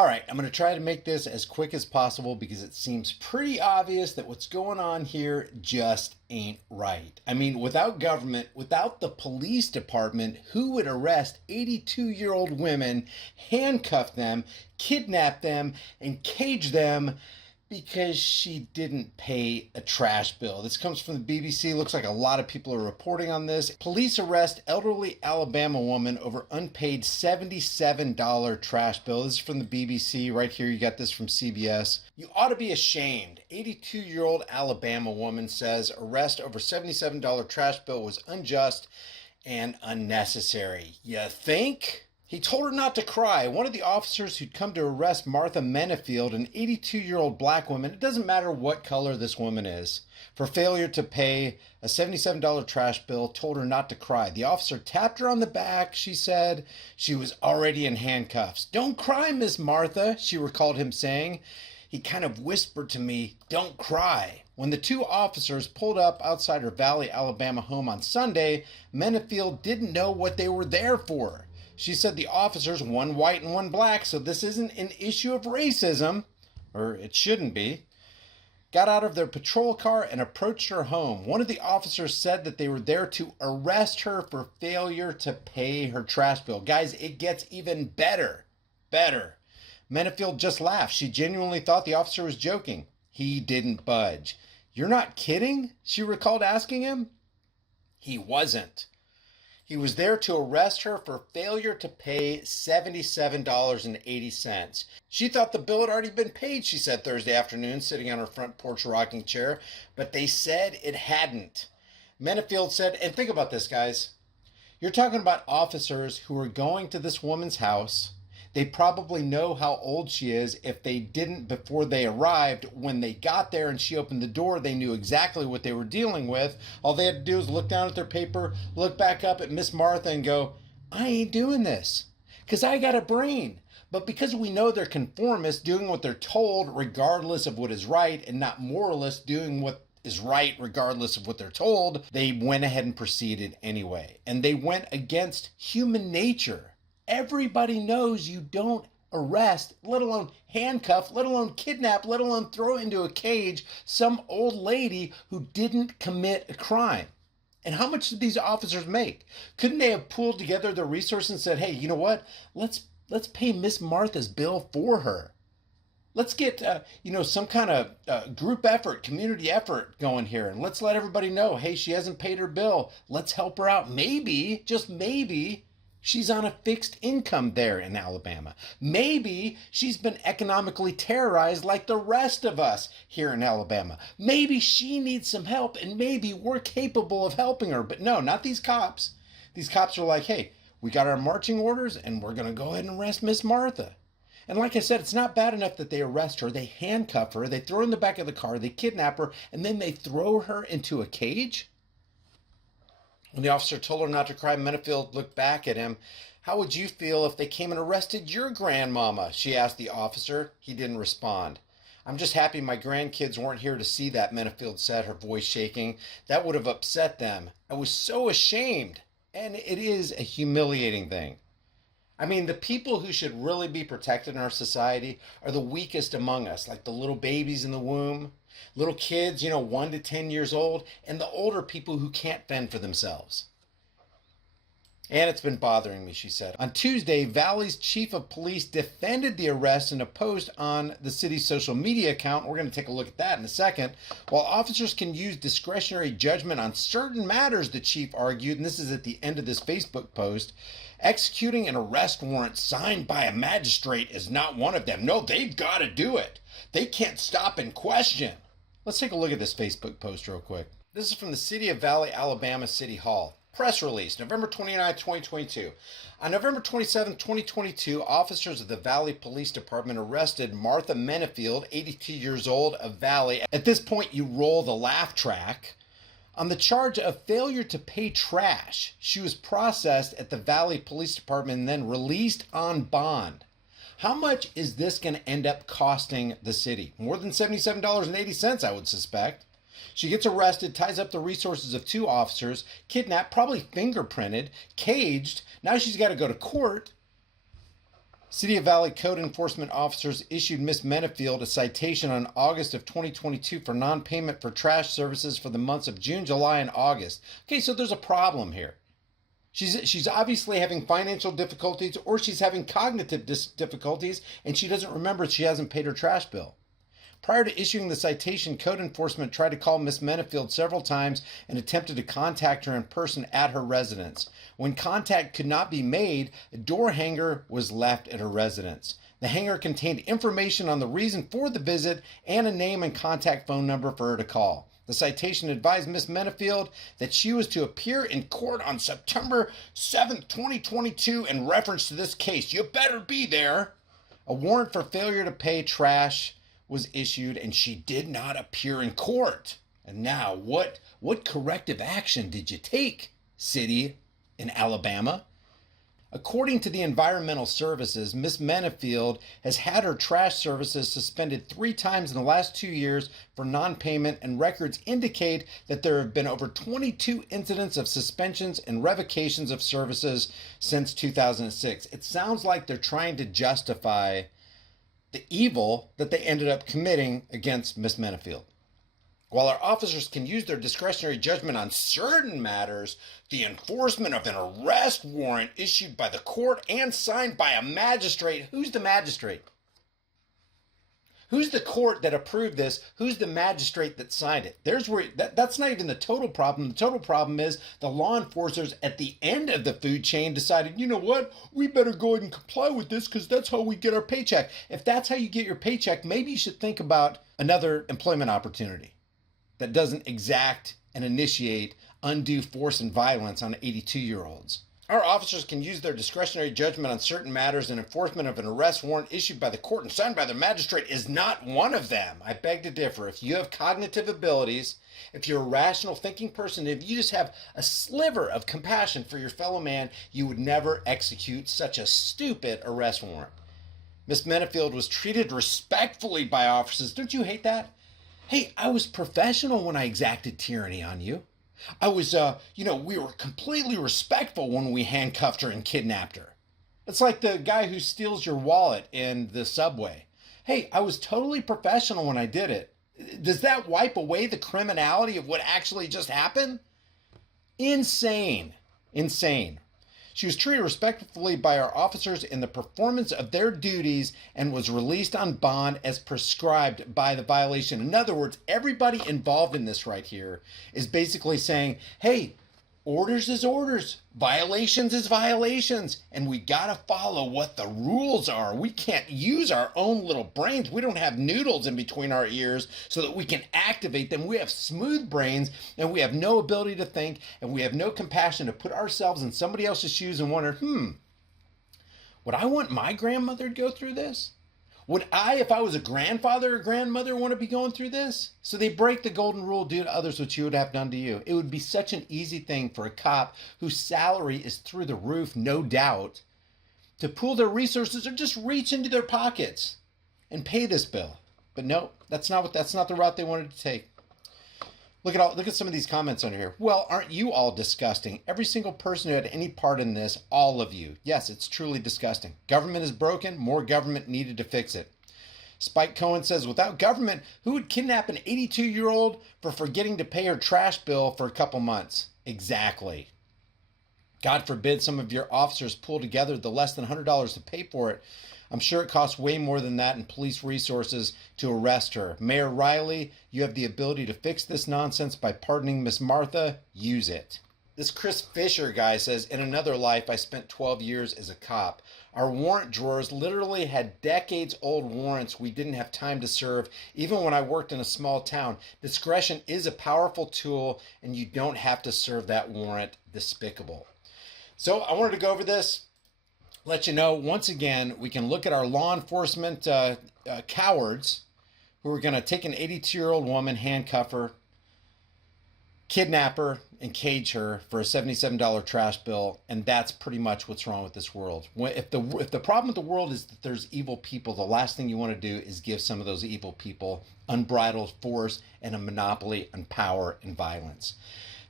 All right, I'm going to try to make this as quick as possible because it seems pretty obvious that what's going on here just ain't right. I mean, without government, without the police department, who would arrest 82-year-old women, handcuff them, kidnap them, and cage them because she didn't pay a trash bill? This comes from the BBC. Looks like a lot of people are reporting on this. Police arrest elderly Alabama woman over unpaid $77 trash bill. This is from the BBC. Right here, you got this from CBS. You ought to be ashamed. 82-year-old Alabama woman says arrest over $77 trash bill was unjust and unnecessary. You think? He told her not to cry. One of the officers who'd come to arrest Martha Menefield, an 82-year-old black woman, it doesn't matter what color this woman is, for failure to pay a $77 trash bill, told her not to cry. The officer tapped her on the back, she said. She was already in handcuffs. "Don't cry, Miss Martha," she recalled him saying. He kind of whispered to me, "Don't cry." When the two officers pulled up outside her Valley, Alabama home on Sunday, Menefield didn't know what they were there for. She said the officers, one white and one black, so this isn't an issue of racism, or it shouldn't be, got out of their patrol car and approached her home. One of the officers said that they were there to arrest her for failure to pay her trash bill. Guys, it gets even better. Menefield just laughed. She genuinely thought the officer was joking. He didn't budge. "You're not kidding?" she recalled asking him. He wasn't. He was there to arrest her for failure to pay $77.80. She thought the bill had already been paid, she said Thursday afternoon, sitting on her front porch rocking chair, but they said it hadn't. Menefield said, and think about this, guys. You're talking about officers who are going to this woman's house. They probably know how old she is. If they didn't before they arrived, when they got there and she opened the door, they knew exactly what they were dealing with. All they had to do was look down at their paper, look back up at Miss Martha and go, "I ain't doing this because I got a brain." But because we know they're conformists, doing what they're told regardless of what is right, and not moralists doing what is right regardless of what they're told, they went ahead and proceeded anyway. And they went against human nature. Everybody knows you don't arrest, let alone handcuff, let alone kidnap, let alone throw into a cage some old lady who didn't commit a crime. And how much did these officers make? Couldn't they have pooled together their resources and said, "Hey, you know what? Let's pay Miss Martha's bill for her. Let's get some kind of group effort, community effort going here, and let's let everybody know, hey, she hasn't paid her bill. Let's help her out. Maybe, just maybe, she's on a fixed income there in Alabama. Maybe she's been economically terrorized like the rest of us here in Alabama. Maybe she needs some help, and maybe we're capable of helping her." But no, not these cops. These cops are like, "Hey, we got our marching orders, and we're going to go ahead and arrest Miss Martha." And like I said, it's not bad enough that they arrest her. They handcuff her. They throw her in the back of the car. They kidnap her, and then they throw her into a cage. When the officer told her not to cry, Menefield looked back at him. "How would you feel if they came and arrested your grandmama?" she asked the officer. He didn't respond. "I'm just happy my grandkids weren't here to see that," Menefield said, her voice shaking. "That would have upset them. I was so ashamed." And it is a humiliating thing. I mean, the people who should really be protected in our society are the weakest among us, like the little babies in the womb, little kids, 1 to 10 years old, and the older people who can't fend for themselves. "And it's been bothering me," she said. On Tuesday, Valley's chief of police defended the arrest in a post on the city's social media account. We're going to take a look at that in a second. While officers can use discretionary judgment on certain matters, the chief argued, and this is at the end of this Facebook post, executing an arrest warrant signed by a magistrate is not one of them. No, they've got to do it. They can't stop and question. Let's take a look at this Facebook post real quick. This is from the City of Valley, Alabama City Hall. Press release, November 29, 2022. On November 27, 2022, officers of the Valley Police Department arrested Martha Menefield, 82 years old, of Valley. At this point, you roll the laugh track. On the charge of failure to pay trash. She was processed at the Valley Police Department and then released on bond. How much is this going to end up costing the city? More than $77.80, I would suspect. She gets arrested, ties up the resources of two officers, kidnapped, probably fingerprinted, caged. Now she's got to go to court. City of Valley code enforcement officers issued Miss Menefield a citation on August of 2022 for non-payment for trash services for the months of June, July, and August. Okay, so there's a problem here. She's obviously having financial difficulties, or she's having cognitive difficulties, and she doesn't remember she hasn't paid her trash bill. Prior to issuing the citation, code enforcement tried to call Miss Menefield several times and attempted to contact her in person at her residence. When contact could not be made, a door hanger was left at her residence. The hanger contained information on the reason for the visit and a name and contact phone number for her to call. The citation advised Miss Menefield that she was to appear in court on September 7th, 2022 in reference to this case. You better be there. A warrant for failure to pay trash was issued, and she did not appear in court. And now, what corrective action did you take, city in Alabama? According to the Environmental Services, Miss Menefield has had her trash services suspended 3 times in the last 2 years for non-payment, and records indicate that there have been over 22 incidents of suspensions and revocations of services since 2006. It sounds like they're trying to justify the evil that they ended up committing against Miss Menefield. While our officers can use their discretionary judgment on certain matters, the enforcement of an arrest warrant issued by the court and signed by a magistrate. Who's the magistrate? Who's the court that approved this? Who's the magistrate that signed it? There's where that's not even the total problem. The total problem is the law enforcers at the end of the food chain decided, you know what? We better go ahead and comply with this because that's how we get our paycheck. If that's how you get your paycheck, maybe you should think about another employment opportunity that doesn't exact and initiate undue force and violence on 82-year-olds. Our officers can use their discretionary judgment on certain matters, and enforcement of an arrest warrant issued by the court and signed by the magistrate is not one of them. I beg to differ. If you have cognitive abilities, if you're a rational thinking person, if you just have a sliver of compassion for your fellow man, you would never execute such a stupid arrest warrant. Miss Menefield was treated respectfully by officers. Don't you hate that? Hey, I was professional when I exacted tyranny on you. I was, we were completely respectful when we handcuffed her and kidnapped her. It's like the guy who steals your wallet in the subway. Hey, I was totally professional when I did it. Does that wipe away the criminality of what actually just happened? Insane. Insane. She was treated respectfully by our officers in the performance of their duties and was released on bond as prescribed by the violation. In other words, everybody involved in this right here is basically saying, hey, orders is orders, violations is violations, and we gotta follow what the rules are. We can't use our own little brains. We don't have noodles in between our ears so that we can activate them. We have smooth brains, and we have no ability to think, and we have no compassion to put ourselves in somebody else's shoes and wonder, would I want my grandmother to go through this? Would I, if I was a grandfather or grandmother, want to be going through this? So they break the golden rule, do to others what you would have done to you. It would be such an easy thing for a cop whose salary is through the roof, no doubt, to pool their resources or just reach into their pockets and pay this bill. But no, that's not the route they wanted to take. Look at some of these comments on here. Well, aren't you all disgusting? Every single person who had any part in this, all of you. Yes, it's truly disgusting. Government is broken. More government needed to fix it. Spike Cohen says, without government, who would kidnap an 82-year-old for forgetting to pay her trash bill for a couple months? Exactly. God forbid some of your officers pull together the less than $100 to pay for it. I'm sure it costs way more than that in police resources to arrest her. Mayor Riley, you have the ability to fix this nonsense by pardoning Miss Martha. Use it. This Chris Fisher guy says, in another life, I spent 12 years as a cop. Our warrant drawers literally had decades-old warrants we didn't have time to serve, even when I worked in a small town. Discretion is a powerful tool, and you don't have to serve that warrant. Despicable. So I wanted to go over this. Let you know, once again, we can look at our law enforcement cowards who are going to take an 82-year-old woman, handcuff her, kidnap her, and cage her for a $77 trash bill, and that's pretty much what's wrong with this world. If the problem with the world is that there's evil people, the last thing you want to do is give some of those evil people unbridled force and a monopoly on power and violence.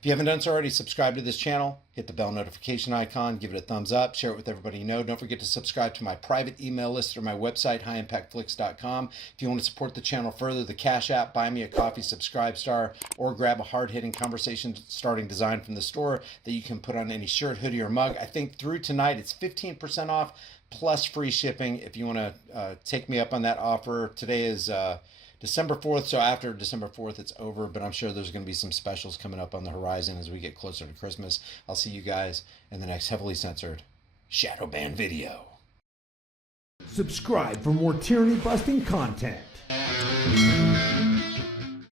If you haven't done so already, subscribe to this channel, hit the bell notification icon, give it a thumbs up, share it with everybody you know. Don't forget to subscribe to my private email list or my website, highimpactflix.com. If you want to support the channel further, the Cash App, Buy Me a Coffee, Subscribe Star, or grab a hard-hitting conversation starting design from the store that you can put on any shirt, hoodie, or mug. I think through tonight it's 15% off plus free shipping if you want to take me up on that offer. Today is December 4th, so after December 4th, it's over, but I'm sure there's going to be some specials coming up on the horizon as we get closer to Christmas. I'll see you guys in the next heavily censored shadow ban video. Subscribe for more tyranny-busting content.